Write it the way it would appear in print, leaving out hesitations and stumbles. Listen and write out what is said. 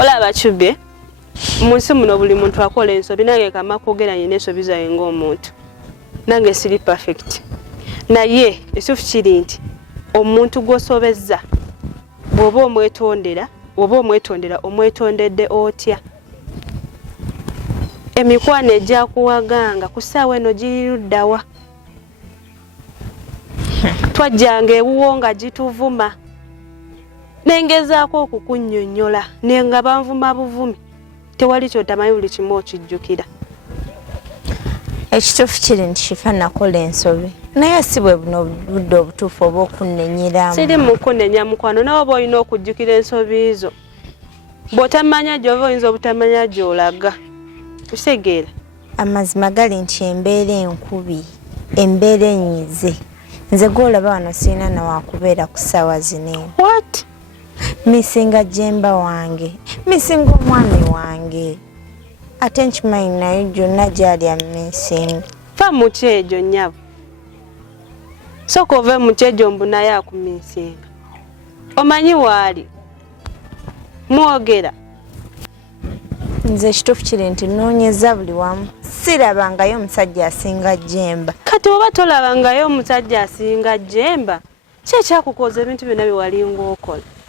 olaba Chube munsi muno buli muntu akola ensobi nange kama kwogeranye n'ensobi zaye ng'omuntu nange siri perfect naye ekituufu kiri nti omuntu gw'osobezza bw'oba omwetondera omwetondedde otya emikwano ejja kuwaganga ku ssaawa eno giri luddawa twajjanga ewuwo nga gituvuma nengezaako okukunnyonnyola naye nga banvuma buvumi tewali kyotamanyi buli kimu okijjukira ekituufu kiri nti Shifa nakola ensobi naye si bwe buno budde obutuufu oba okunnenyeramu siri mukunnenya mukwano nawe oba olina okujjukira ensobi zo bw'otamanya gy'ova oyinza obutamanya gy'olaga kitegeera amazima gali nti embeera enkubi embeera enyize nze gw'olaba wano sirina nawakubeera ku ssaawa zino what misinga Jemba wange misinga omwami wange ate nkimanyi naye gyonna gyali amisinga fa mu kyejo nnyabo sooka ove mu kyejo mbu naye akuminsinga omanyi waali mwogera nze ekituufu kiri nti noonyeza buli wamu sirabangayo omusajja asinga Jemba kati oba tolabangayo omusajja asinga Jemba ki ekyakukoza ebintu byonna bye walinga okola